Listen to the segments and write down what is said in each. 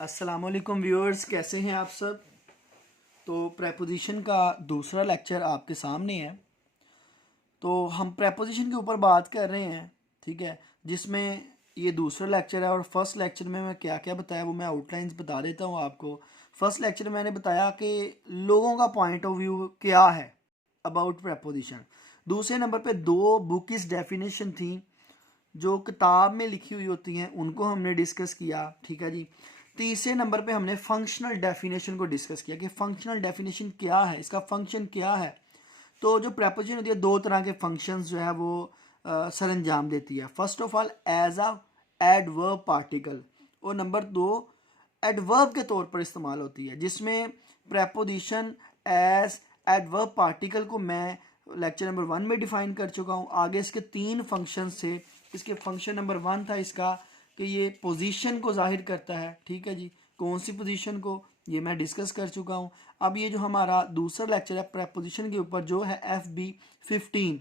अस्सलामुअलैकुम व्यूअर्स, कैसे हैं आप सब। तो प्रेपोजिशन का दूसरा लेक्चर आपके सामने है। तो हम प्रेपोजिशन के ऊपर बात कर रहे हैं, ठीक है, जिसमें ये दूसरा लेक्चर है। और फर्स्ट लेक्चर में मैं क्या क्या बताया वो मैं आउटलाइंस बता देता हूँ आपको। फर्स्ट लेक्चर में मैंने बताया कि लोगों का पॉइंट ऑफ व्यू क्या है अबाउट प्रेपोजिशन। दूसरे नंबर पे दो बुकिस डेफिनेशन थी जो किताब में लिखी हुई होती हैं, उनको हमने डिस्कस किया, ठीक है जी। तीसरे नंबर पे हमने फंक्शनल डेफिनेशन को डिस्कस किया कि फंक्शनल डेफिनेशन क्या है, इसका फंक्शन क्या है। तो जो प्रेपोजिशन होती है, दो तरह के फंक्शंस जो है वो सर अंजाम देती है। First of all as a adverb particle, और नंबर दो एडवर्ब के तौर पर इस्तेमाल होती है, जिसमें प्रेपोजिशन एज एडवर्ब पार्टिकल को मैं लेक्चर नंबर 1 में डिफाइन कर चुका हूँ। आगे इसके तीन फंक्शंस थे। इसके फंक्शन नंबर 1 था इसका कि ये पोजीशन को जाहिर करता है, ठीक है जी। कौन सी पोजीशन को, ये मैं डिस्कस कर चुका हूँ। अब ये जो हमारा दूसरा लेक्चर है प्रेपोजिशन के ऊपर, जो है FB15,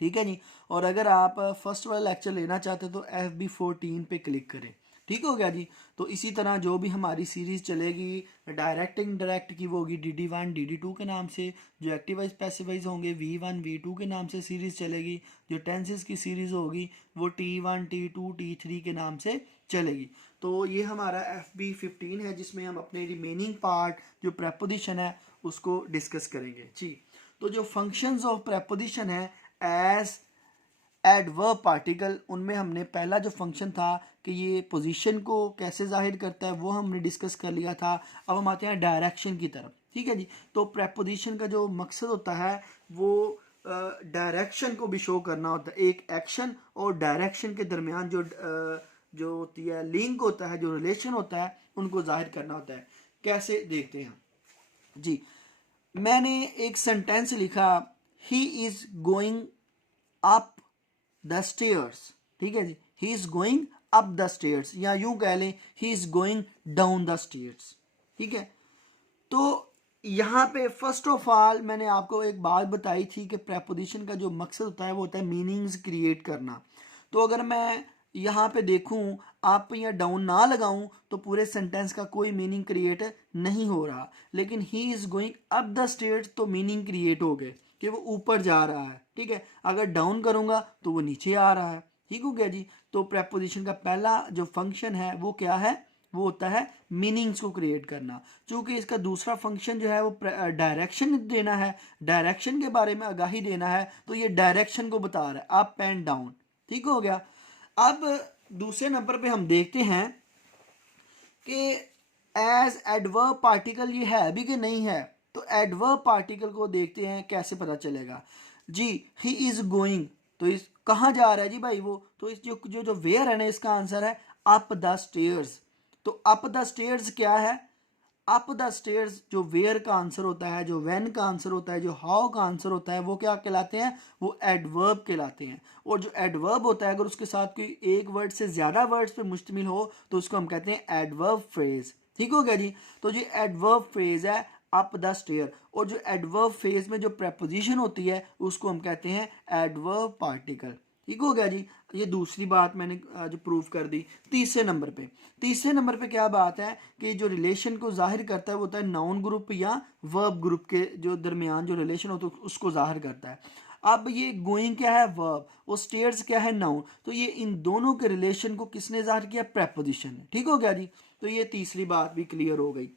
ठीक है जी। और अगर आप फर्स्ट वाला लेक्चर लेना चाहते हैं तो FB14 पे क्लिक करें, ठीक हो गया जी। तो इसी तरह जो भी हमारी सीरीज़ चलेगी डायरेक्ट इनडायरेक्ट की, वो होगी DD1 DD2 के नाम से। जो एक्टिव वाइज पैसिव वाइज होंगे V1 V2 के नाम से सीरीज़ चलेगी। जो टेंसेस की सीरीज़ होगी वो T1 T2 T3 के नाम से चलेगी। तो ये हमारा FB15 है, जिसमें हम अपने रिमेनिंग पार्ट जो प्रेपोजिशन है उसको डिस्कस करेंगे जी। तो जो फंक्शंस ऑफ प्रेपोजिशन है एज एडवर्ब पार्टिकल, उनमें हमने पहला जो फंक्शन था कि ये पोजीशन को कैसे जाहिर करता है वो हमने डिस्कस कर लिया था। अब हम आते हैं डायरेक्शन की तरफ, ठीक है जी। तो प्रेपोजिशन का जो मकसद होता है वो डायरेक्शन को भी शो करना होता है। एक एक्शन और डायरेक्शन के दरमियान जो होती है लिंक होता है, जो रिलेशन होता है, उनको जाहिर करना होता है। कैसे देखते हैं जी। मैंने एक सेंटेंस लिखा, he is going up the stairs, ठीक है जी। He is going up the stairs, या यूं कह लें he is going down the stairs, ठीक है। तो यहाँ पे फर्स्ट ऑफ ऑल मैंने आपको एक बात बताई थी कि प्रेपोजिशन का जो मकसद होता है वो होता है मीनिंग्स क्रिएट करना। तो अगर मैं यहाँ पे देखूँ, आप यहाँ डाउन ना लगाऊं तो पूरे सेंटेंस का कोई मीनिंग क्रिएट नहीं हो रहा। लेकिन ही is going up the stairs तो मीनिंग क्रिएट हो गए कि वो ऊपर जा रहा है, ठीक है। अगर डाउन करूंगा तो वो नीचे आ रहा है, ठीक हो गया जी। तो प्रेपोजिशन का पहला जो फंक्शन है वो क्या है, वो होता है मीनिंग्स को क्रिएट करना। चूंकि इसका दूसरा फंक्शन जो है वो डायरेक्शन देना है, डायरेक्शन के बारे में आगाही देना है, तो ये डायरेक्शन को बता रहा है, अप एंड डाउन, ठीक हो गया। अब दूसरे नंबर पे हम देखते हैं कि एज एडवर्ब पार्टिकल ये है भी कि नहीं है। तो एडवर्ब पार्टिकल को देखते हैं कैसे पता चलेगा जी। ही इज गोइंग, तो इस कहाँ जा रहा है जी भाई वो, तो इस जो जो जो वेयर है ना, इसका आंसर है अप द स्टेयर्स। तो अप द स्टेयर्स क्या है, अप द स्टेयर्स जो वेयर का आंसर होता है, जो व्हेन का आंसर होता है, जो हाउ का आंसर होता है, वो क्या कहलाते हैं, वो एडवर्ब कहलाते हैं। और जो एडवर्ब होता है अगर उसके साथ कोई एक वर्ड से ज़्यादा वर्ड्स पे मुश्तमिल हो तो उसको हम कहते हैं एडवर्ब फ्रेज, ठीक हो गया जी। तो ये एडवर्ब फ्रेज है अप द स्टेयर। और जो एडवर्ब फ्रेज में जो प्रेपोजिशन होती है उसको हम कहते हैं एडवर्ब पार्टिकल, ठीक हो गया जी। ये दूसरी बात मैंने जो प्रूव कर दी। तीसरे नंबर पे क्या बात है कि जो रिलेशन को जाहिर करता है वो होता है नाउन ग्रुप या वर्ब ग्रुप के जो दरमियान जो रिलेशन होता है उसको जाहिर करता है। अब ये गोइंग क्या है, वर्ब, और स्टेयर्स क्या है, नाउन। तो ये इन दोनों के रिलेशन को किसने जाहिर किया, प्रेपोजिशन ने, ठीक हो गया जी। तो ये तीसरी बात भी क्लियर हो गई।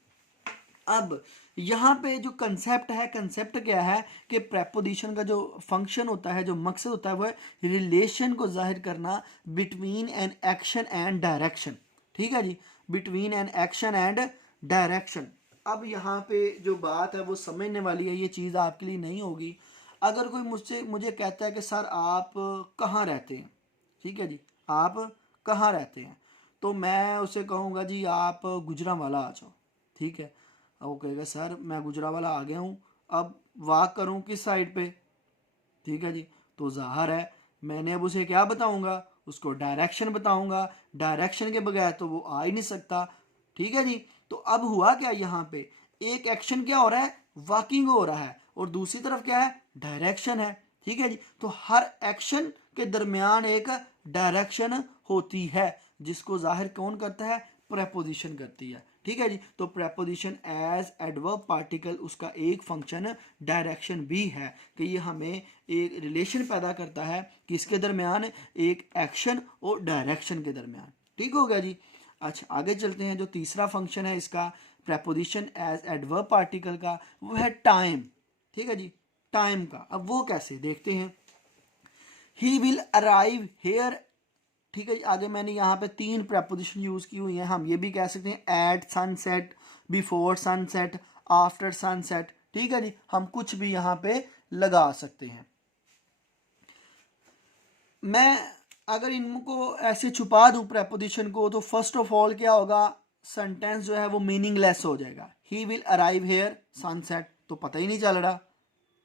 अब यहाँ पे जो कंसेप्ट है, कंसेप्ट क्या है कि प्रेपोजिशन का जो फंक्शन होता है, जो मकसद होता है, वो है रिलेशन को जाहिर करना between an action and direction, ठीक है जी, between an action and direction. अब यहाँ पे जो बात है वो समझने वाली है, ये चीज़ आपके लिए नहीं होगी। अगर कोई मुझे कहता है कि सर आप कहाँ रहते हैं, ठीक है जी, आप कहाँ रहते हैं, तो मैं उसे कहूँगा जी आप गुजरांवाला आ जाओ, ठीक है। अब वो कहेगा सर मैं गुजरांवाला आ गया हूँ, अब वॉक करूँ किस साइड पे, ठीक है जी। तो ज़ाहिर है मैंने अब उसे क्या बताऊंगा, उसको डायरेक्शन बताऊंगा। डायरेक्शन के बगैर तो वो आ ही नहीं सकता, ठीक है जी। तो अब हुआ क्या, यहाँ पे एक एक्शन क्या हो रहा है, वॉकिंग हो रहा है, और दूसरी तरफ क्या है, डायरेक्शन है, ठीक है जी। तो हर एक्शन के दरमियान एक डायरेक्शन होती है जिसको जाहिर कौन करता है, प्रेपोजिशन करती है। ठीक है जी, तो प्रेपोजिशन एज एडवर्ब पार्टिकल उसका एक फंक्शन डायरेक्शन भी है कि ये हमें एक रिलेशन पैदा करता है किसके दरमियान, एक एक्शन और डायरेक्शन के दरमियान। ठीक हो गया जी। अच्छा आगे चलते हैं, जो तीसरा फंक्शन है इसका प्रेपोजिशन एज एडवर्ब पार्टिकल का, वो है टाइम। ठीक है जी, टाइम का अब वो कैसे देखते हैं। He will arrive here. ठीक है जी, आगे मैंने यहाँ पे 3 प्रेपोजिशन यूज की हुई हैं। हम ये भी कह सकते हैं at sunset, before sunset, after sunset. ठीक है जी, हम कुछ भी यहाँ पे लगा सकते हैं। मैं अगर इनको ऐसे छुपा दूं प्रेपोजिशन को, तो फर्स्ट ऑफ ऑल क्या होगा, सेंटेंस जो है वो मीनिंगलेस हो जाएगा। He will arrive here sunset, तो पता ही नहीं चल रहा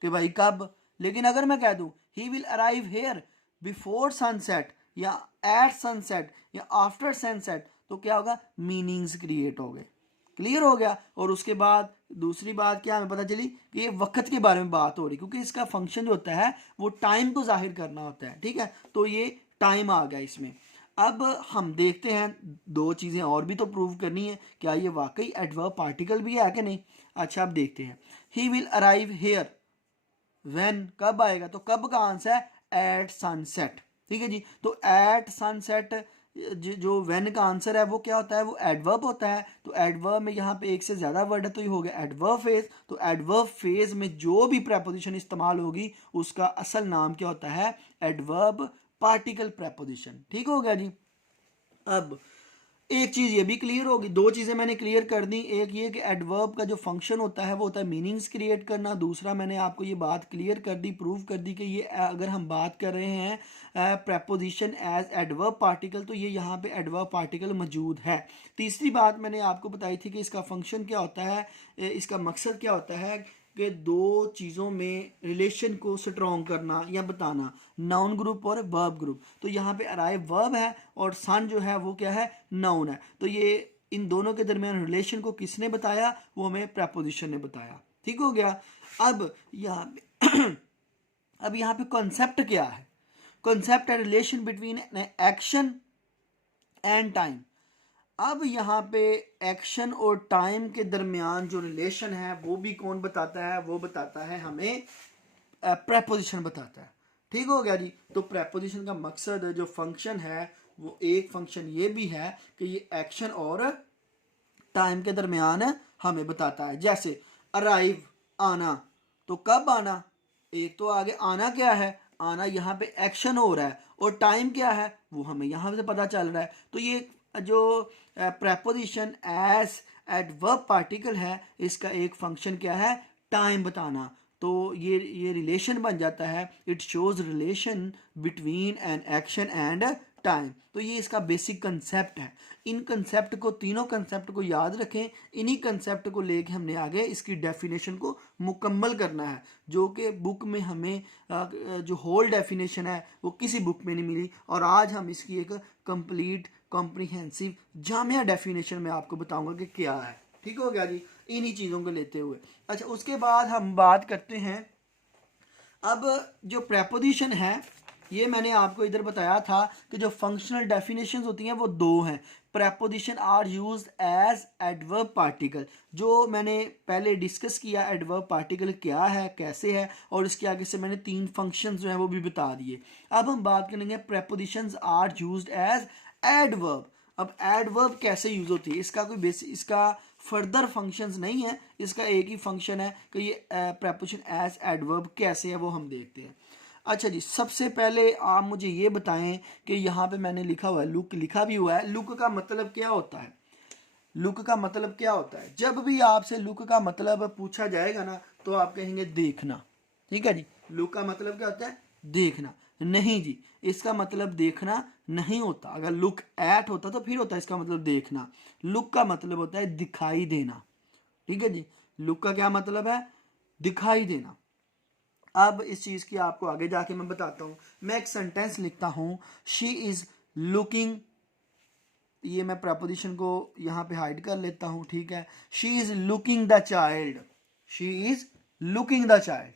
कि भाई कब। लेकिन अगर मैं कह दूं he will arrive here before sunset या एट सनसेट या आफ्टर सनसेट, तो क्या होगा, मीनिंग्स क्रिएट हो गए। क्लियर हो गया। और उसके बाद दूसरी बात क्या हमें पता चली कि ये वक्त के बारे में बात हो रही, क्योंकि इसका फंक्शन जो होता है वो टाइम को जाहिर करना होता है। ठीक है, तो ये टाइम आ गया इसमें। अब हम देखते हैं 2 चीज़ें और भी तो प्रूव करनी है, क्या ये वाकई एडवर्ब पार्टिकल भी है कि नहीं। अच्छा अब देखते हैं, he will arrive here when, कब आएगा, तो कब का आंसर है एट सनसेट। ठीक है जी, तो एट सनसेट जो व्हेन का आंसर है वो क्या होता है, वो एडवर्ब होता है। तो एडवर्ब में यहाँ पे एक से ज्यादा वर्ड है, तो ये हो गया एडवर्ब फेज। तो एडवर्ब फेज में जो भी प्रेपोजिशन इस्तेमाल होगी उसका असल नाम क्या होता है, एडवर्ब पार्टिकल प्रेपोजिशन। ठीक हो गया जी। अब एक चीज ये भी क्लियर होगी, 2 चीजें मैंने क्लियर कर दी। एक ये कि एडवर्ब का जो फंक्शन होता है वो होता है मीनिंग्स क्रिएट करना। दूसरा मैंने आपको ये बात क्लियर कर दी, प्रूव कर दी कि ये अगर हम बात कर रहे हैं प्रेपोजिशन एज एडवर्ब पार्टिकल, तो ये यहाँ पे एडवर्ब पार्टिकल मौजूद है। तीसरी बात मैंने आपको बताई थी कि इसका फंक्शन क्या होता है, इसका मकसद क्या होता है कि 2 चीज़ों में रिलेशन को स्ट्रॉन्ग करना या बताना, नाउन ग्रुप और वर्ब ग्रुप। तो यहाँ पे अराइव वर्ब है और सन जो है वो क्या है, नाउन है। तो ये इन दोनों के दरमियान रिलेशन को किसने बताया, वो हमें प्रेपोजिशन ने बताया। ठीक हो गया। अब यहाँ पे अब यहाँ पे कॉन्सेप्ट क्या है, कॉन्सेप्ट है relation between action and time. अब यहाँ पे एक्शन और टाइम के दरमियान जो रिलेशन है वो भी कौन बताता है, वो बताता है हमें प्रेपोजिशन बताता है। ठीक हो गया जी। तो प्रेपोजिशन का मकसद जो फंक्शन है वो एक फंक्शन ये भी है कि ये एक्शन और टाइम के दरमियान हमें बताता है। जैसे अराइव आना, तो कब आना, एक तो आगे आना क्या है, आना यहाँ पे एक्शन हो रहा है, और टाइम क्या है वो हमें यहाँ से पता चल रहा है। तो ये जो प्रेपोजिशन एज एडवर्ब पार्टिकल है इसका एक फंक्शन क्या है, टाइम बताना। तो ये रिलेशन बन जाता है, it shows relation between an action and time. तो ये इसका बेसिक कंसेप्ट है। इन कंसेप्ट को, तीनों कंसेप्ट को याद रखें। इन्हीं कंसेप्ट को लेके हमने आगे इसकी डेफिनेशन को मुकम्मल करना है, जो कि बुक में हमें जो होल डेफिनेशन है वो किसी बुक में नहीं मिली, और आज हम इसकी एक कंप्लीट कॉम्प्रिहेंसिव जामिया डेफिनेशन में आपको बताऊंगा कि क्या है। ठीक हो गया जी, इन्हीं चीज़ों को लेते हुए। अच्छा उसके बाद हम बात करते हैं, अब जो प्रेपोजिशन है ये मैंने आपको इधर बताया था कि जो फंक्शनल डेफिनेशंस होती हैं वो 2 हैं। Preposition are used as adverb particle, जो मैंने पहले डिस्कस किया एडवर्ब पार्टिकल क्या है, कैसे है, और इसके आगे से मैंने 3 फंक्शंस जो हैं वो भी बता दिए। अब हम बात करेंगे prepositions are used as adverb. अब एडवर्ब कैसे यूज होती है, इसका कोई बेसिक, इसका फर्दर फंक्शंस नहीं है, इसका एक ही फंक्शन है कि ये प्रेपोजिशन एज एडवर्ब कैसे है वो हम देखते हैं। अच्छा जी, सबसे पहले आप मुझे ये बताएं कि यहाँ पे मैंने लिखा हुआ है लुक, लिखा भी हुआ है, लुक का मतलब क्या होता है। लुक का मतलब क्या होता है, जब भी आपसे लुक का मतलब पूछा जाएगा ना तो आप कहेंगे देखना। ठीक है जी, लुक का मतलब क्या होता है, देखना। नहीं जी, इसका मतलब देखना नहीं होता। अगर लुक एट होता तो फिर होता है इसका मतलब देखना। लुक का मतलब होता है दिखाई देना। ठीक है जी, लुक का क्या मतलब है, दिखाई देना। अब इस चीज की आपको आगे जाके मैं बताता हूं। मैं एक सेंटेंस लिखता हूं, शी इज लुकिंग, ये मैं प्रपोजिशन को यहां पे हाइड कर लेता हूं। ठीक है, she is looking the child, she is looking the child.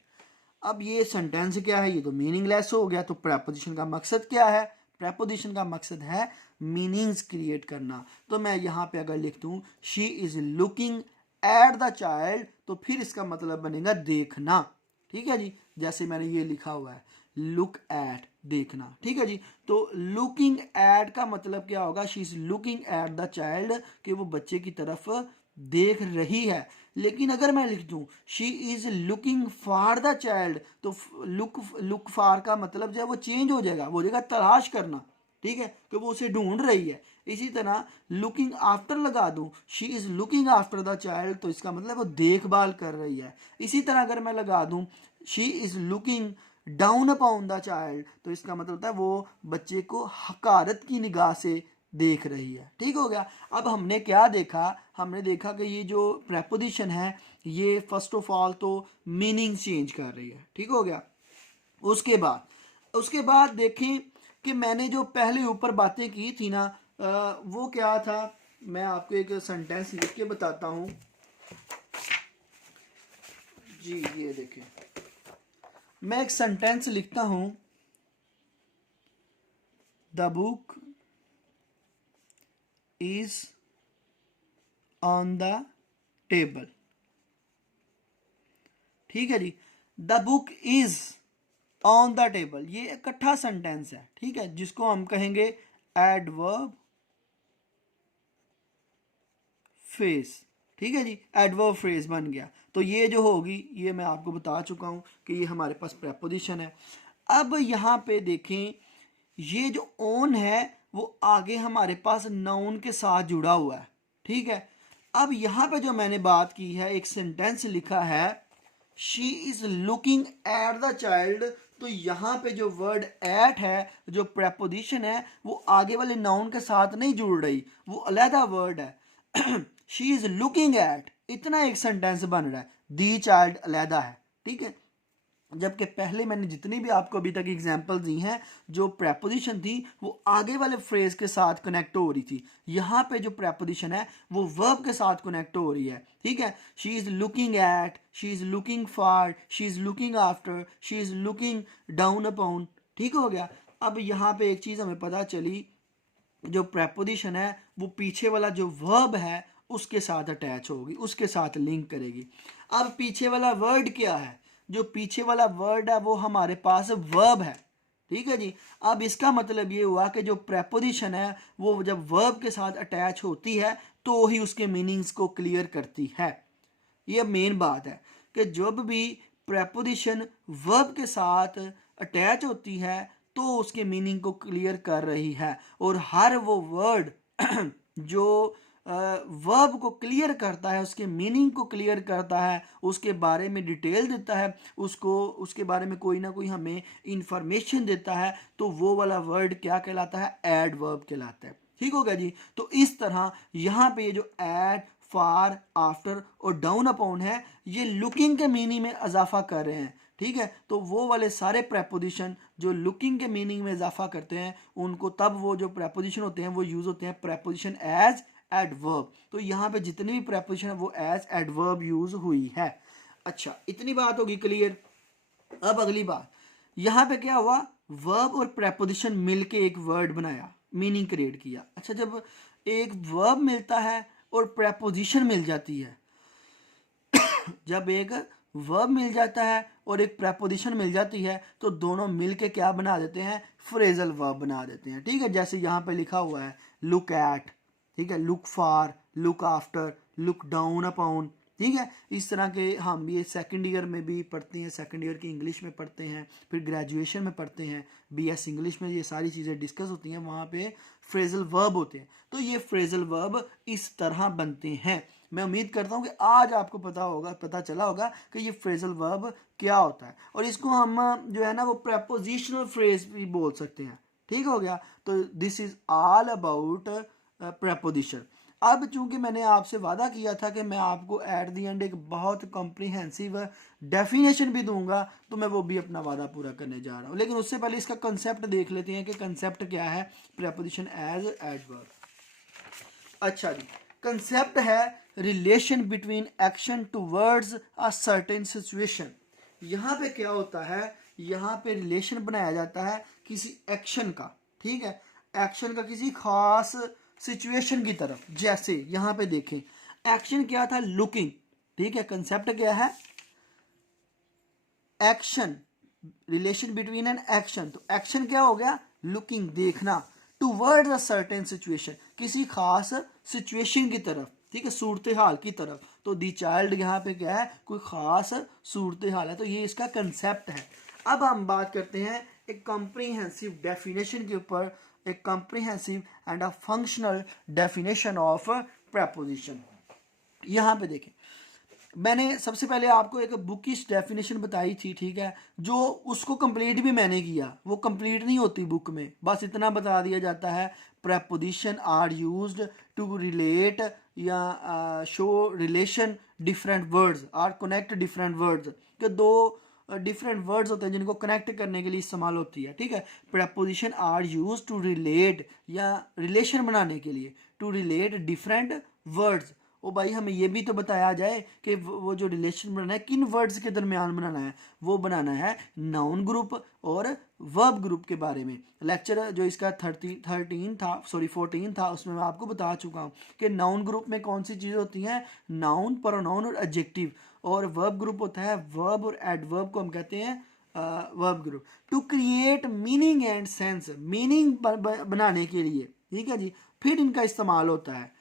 अब ये सेंटेंस क्या है, ये तो मीनिंगलेस हो गया। तो प्रपोजिशन का मकसद क्या है, प्रेपोजिशन का मकसद है मीनिंग्स क्रिएट करना। तो मैं यहाँ पे अगर लिख दूँ she is looking at the child, तो फिर इसका मतलब बनेगा देखना। ठीक है जी, जैसे मैंने ये लिखा हुआ है लुक एट, देखना। ठीक है जी, तो लुकिंग एट का मतलब क्या होगा, she is looking at the child, कि वो बच्चे की तरफ देख रही है। लेकिन अगर मैं लिख दूं she is looking for the child, तो लुक फॉर का मतलब जो है वो चेंज हो जाएगा, वो हो जाएगा तलाश करना। ठीक है, कि वो उसे ढूंढ रही है। इसी तरह लुकिंग आफ्टर लगा दूं she is looking after the child, तो इसका मतलब वो देखभाल कर रही है। इसी तरह अगर मैं लगा दूं she is looking down upon the child, तो इसका मतलब होता है वो बच्चे को हकारत की निगाह से देख रही है। ठीक हो गया। अब हमने क्या देखा, हमने देखा कि ये जो प्रेपोजिशन है ये फर्स्ट ऑफ ऑल तो मीनिंग चेंज कर रही है। ठीक हो गया। उसके बाद देखें कि मैंने जो पहले ऊपर बातें की थी ना, वो क्या था, मैं आपको एक सेंटेंस लिख के बताता हूँ जी। ये देखें, मैं एक सेंटेंस लिखता हूँ, the book is on the table. ठीक है जी, the book is on the table, ये इकट्ठा सेंटेंस है। ठीक है, जिसको हम कहेंगे एडवर्ब फ्रेज। ठीक है जी, एडवर्ब फ्रेज बन गया। तो ये जो होगी, ये मैं आपको बता चुका हूं कि ये हमारे पास प्रेपोजिशन है। अब यहां पे देखें, ये जो ऑन है वो आगे हमारे पास नाउन के साथ जुड़ा हुआ है। ठीक है, अब यहां पे जो मैंने बात की है, एक सेंटेंस लिखा है she is looking at the child, तो यहां पे जो वर्ड एट है, जो प्रेपोजिशन है, वो आगे वाले नाउन के साथ नहीं जुड़ रही, वो अलहदा वर्ड है। शी इज लुकिंग एट, इतना एक सेंटेंस बन रहा है, दी चाइल्ड अलहदा है। ठीक है, जबकि पहले मैंने जितनी भी आपको अभी तक एग्जांपल दी हैं, जो प्रेपोजिशन थी वो आगे वाले फ्रेज के साथ कनेक्ट हो रही थी। यहाँ पे जो प्रेपोजिशन है वो वर्ब के साथ कनेक्ट हो रही है। ठीक है, she is looking at, she is looking for, she is looking after, she is looking down upon. ठीक हो गया। अब यहाँ पे एक चीज़ हमें पता चली, जो प्रेपोजिशन है वो पीछे वाला जो वर्ब है उसके साथ अटैच होगी, उसके साथ लिंक करेगी। अब पीछे वाला वर्ड क्या है, जो पीछे वाला वर्ड है वो हमारे पास वर्ब है। ठीक है जी, अब इसका मतलब ये हुआ कि जो प्रेपोजिशन है वो जब वर्ब के साथ अटैच होती है तो ही उसके मीनिंग्स को क्लियर करती है। ये मेन बात है कि जब भी प्रेपोजिशन वर्ब के साथ अटैच होती है तो उसके मीनिंग को क्लियर कर रही है। और हर वो वर्ड जो वर्ब को क्लियर करता है, उसके मीनिंग को क्लियर करता है, उसके बारे में डिटेल देता है, उसको उसके बारे में कोई ना कोई हमें इंफॉर्मेशन देता है, तो वो वाला वर्ड क्या कहलाता है, एडवर्ब कहलाता है। ठीक हो गया जी। तो इस तरह यहाँ पे ये जो एड, फार, आफ्टर और डाउन अपॉन है, ये लुकिंग के मीनिंग में इजाफा कर रहे हैं। ठीक है, तो वो वाले सारे प्रेपोजिशन जो लुकिंग के मीनिंग में इजाफा करते हैं, उनको तब वो जो प्रेपोजिशन होते हैं वो यूज होते हैं प्रेपोजिशन एज एडवर्ब। तो यहाँ पे जितनी भी प्रेपोजिशन है वो एज एडवर्ब यूज हुई है। अच्छा, इतनी बात होगी क्लियर। अब अगली बात, यहाँ पे क्या हुआ, वर्ब और प्रेपोजिशन मिलके एक वर्ड बनाया, मीनिंग क्रिएट किया। अच्छा, जब एक वर्ब मिलता है और प्रेपोजिशन मिल जाती है, जब एक वर्ब मिल जाता है और एक प्रेपोजिशन मिल जाती है, तो दोनों मिलके क्या बना देते हैं, फ्रेजल वर्ब बना देते हैं। ठीक है, जैसे यहाँ पे लिखा हुआ है लुक एट, ठीक है, look for, look after, look down upon. ठीक है, इस तरह के हम ये सेकंड ईयर में भी पढ़ते हैं, सेकंड ईयर की इंग्लिश में पढ़ते हैं, फिर ग्रेजुएशन में पढ़ते हैं, बीएस इंग्लिश में ये सारी चीज़ें डिस्कस होती हैं, वहाँ पे फ्रेजल वर्ब होते हैं। तो ये फ्रेजल वर्ब इस तरह बनते हैं। मैं उम्मीद करता हूँ कि आज आपको पता चला होगा कि ये फ्रेजल वर्ब क्या होता है, और इसको हम जो है ना वो प्रेपोजिशनल फ्रेज भी बोल सकते हैं। ठीक हो गया। तो this is all about preposition. अब चूंकि मैंने आपसे वादा किया था कि मैं आपको एट द एंड एक बहुत कॉम्प्रिहेंसिव डेफिनेशन भी दूंगा, तो मैं वो भी अपना वादा पूरा करने जा रहा हूँ। लेकिन उससे पहले इसका कंसेप्ट देख लेते हैं कि कंसेप्ट क्या है प्रेपोजिशन एज एडवर्ब। अच्छा जी, कंसेप्ट है relation between action towards a certain situation. यहाँ पे क्या होता है, यहाँ पे रिलेशन बनाया जाता है किसी एक्शन का। ठीक है, एक्शन का किसी खास सिचुएशन की तरफ। जैसे यहाँ पे देखें, एक्शन क्या था, लुकिंग, ठीक है, कंसेप्ट क्या है, action, relation between an action, तो एक्शन क्या हो गया, लुकिंग, देखना, टूवर्ड्स अ सर्टेन सिचुएशन, किसी खास सिचुएशन की तरफ, ठीक है, सूरत हाल की तरफ। तो दी चाइल्ड यहाँ पे क्या है, कोई खास सूरत हाल है, तो ये इसका कंसेप्ट है। अब हम बात करते हैं एक कॉम्प्रिहेंसिव डेफिनेशन के ऊपर, एक comprehensive and a functional definition of preposition. यहाँ पे देखें, मैंने सबसे पहले आपको एक बुकिश डेफिनेशन बताई थी, ठीक है, जो उसको कंप्लीट भी मैंने किया, वो कंप्लीट नहीं होती बुक में, बस इतना बता दिया जाता है, preposition are used to relate या show relation different words are connect different words, के दो डिफरेंट वर्ड्स होते हैं जिनको कनेक्ट करने के लिए इस्तेमाल होती है, ठीक है। Preposition are use to relate, या रिलेशन बनाने के लिए, टू रिलेट डिफरेंट वर्ड्स। ओ भाई, हमें ये भी तो बताया जाए कि वो जो रिलेशन बनाना है किन वर्ड्स के दरमियान बनाना है, वो बनाना है नाउन ग्रुप और वर्ब ग्रुप के बारे में। लेक्चर जो इसका 13 था, सॉरी 14 था, उसमें मैं आपको बता चुका हूँ कि नाउन ग्रुप में कौन सी चीज़ें होती हैं, नाउन, प्रोनाउन और एडजेक्टिव, और वर्ब ग्रुप होता है वर्ब और एडवर्ब को हम कहते हैं verb group. To create meaning and sense, meaning बनाने के लिए, ठीक है जी, फिर इनका इस्तेमाल होता है।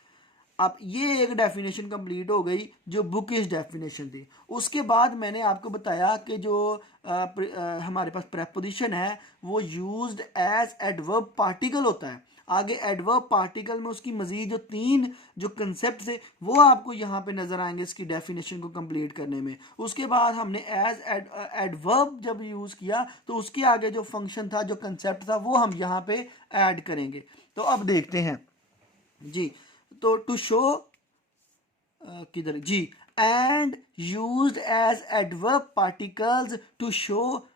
अब ये एक डेफिनेशन कंप्लीट हो गई जो बुकिश डेफिनेशन थी। उसके बाद मैंने आपको बताया कि जो हमारे पास प्रेपोजिशन है वो यूज्ड एज एडवर्ब पार्टिकल होता है। आगे एडवर्ब पार्टिकल में उसकी मजीद जो 3 जो कंसेप्ट थे वो आपको यहाँ पे नजर आएंगे इसकी डेफिनेशन को कंप्लीट करने में। उसके बाद हमने एज एडवर्ब जब यूज़ किया तो उसके आगे जो फंक्शन था, जो कंसेप्ट था, वो हम यहाँ पे ऐड करेंगे। तो अब देखते हैं जी, तो टू शो किधर जी, and used as adverb particles to show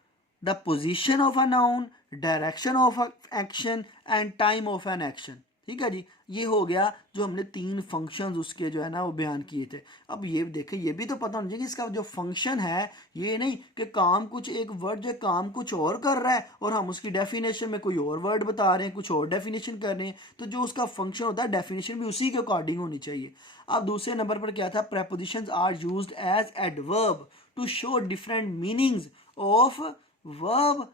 the position of a noun, direction of action and time of an action, ठीक है जी। ये हो गया जो हमने 3 फंक्शंस उसके जो है ना वो बयान किए थे। अब ये देखें, ये भी तो पता होना चाहिए कि इसका जो फंक्शन है ये नहीं कि काम कुछ, एक वर्ड जो काम कुछ और कर रहा है और हम उसकी डेफिनेशन में कोई और वर्ड बता रहे हैं, कुछ और डेफिनेशन कर रहे हैं, तो जो उसका फंक्शन होता है डेफिनेशन भी उसी के अकॉर्डिंग होनी चाहिए। अब दूसरे नंबर पर क्या था, prepositions are used as adverb to show different meanings of verb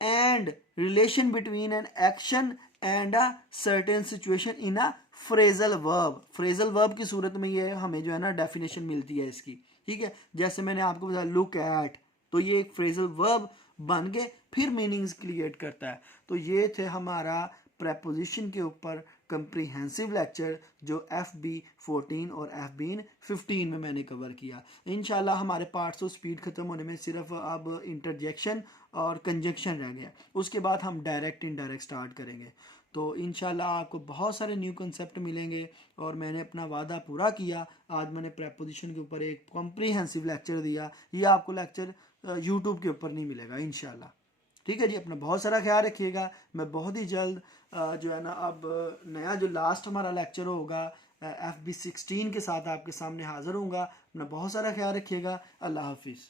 and relation between an action and a certain situation in a phrasal verb। phrasal verb की सूरत में ये हमें जो है ना डेफिनेशन मिलती है इसकी, ठीक है। जैसे मैंने आपको बताया लुक एट, तो ये एक फ्रेजल वर्ब बन के फिर मीनिंग्स क्रिएट करता है। तो ये थे हमारा प्रेपोजिशन के ऊपर कंप्रीहेंसिव लेक्चर जो FB14 और FB15 में मैंने कवर किया। इंशाल्लाह हमारे पार्ट्स ऑफ स्पीड ख़त्म होने में सिर्फ अब इंटरजेक्शन और कंजक्शन रह गया, उसके बाद हम डायरेक्ट इनडायरेक्ट स्टार्ट करेंगे। तो इंशाल्लाह आपको बहुत सारे न्यू कंसेप्ट मिलेंगे और मैंने अपना वादा पूरा किया। आज मैंने प्रेपोजिशन के ऊपर एक कॉम्प्रीहेंसिव लेक्चर दिया, ये आपको लेक्चर यूट्यूब के ऊपर नहीं मिलेगा इंशाल्लाह, ठीक है जी। अपना बहुत सारा ख्याल रखिएगा। मैं बहुत ही जल्द जो है ना अब नया जो लास्ट हमारा लेक्चर होगा FB16 के साथ आपके सामने हाजिर होऊंगा। अपना बहुत सारा ख्याल रखिएगा। अल्लाह हाफिज़।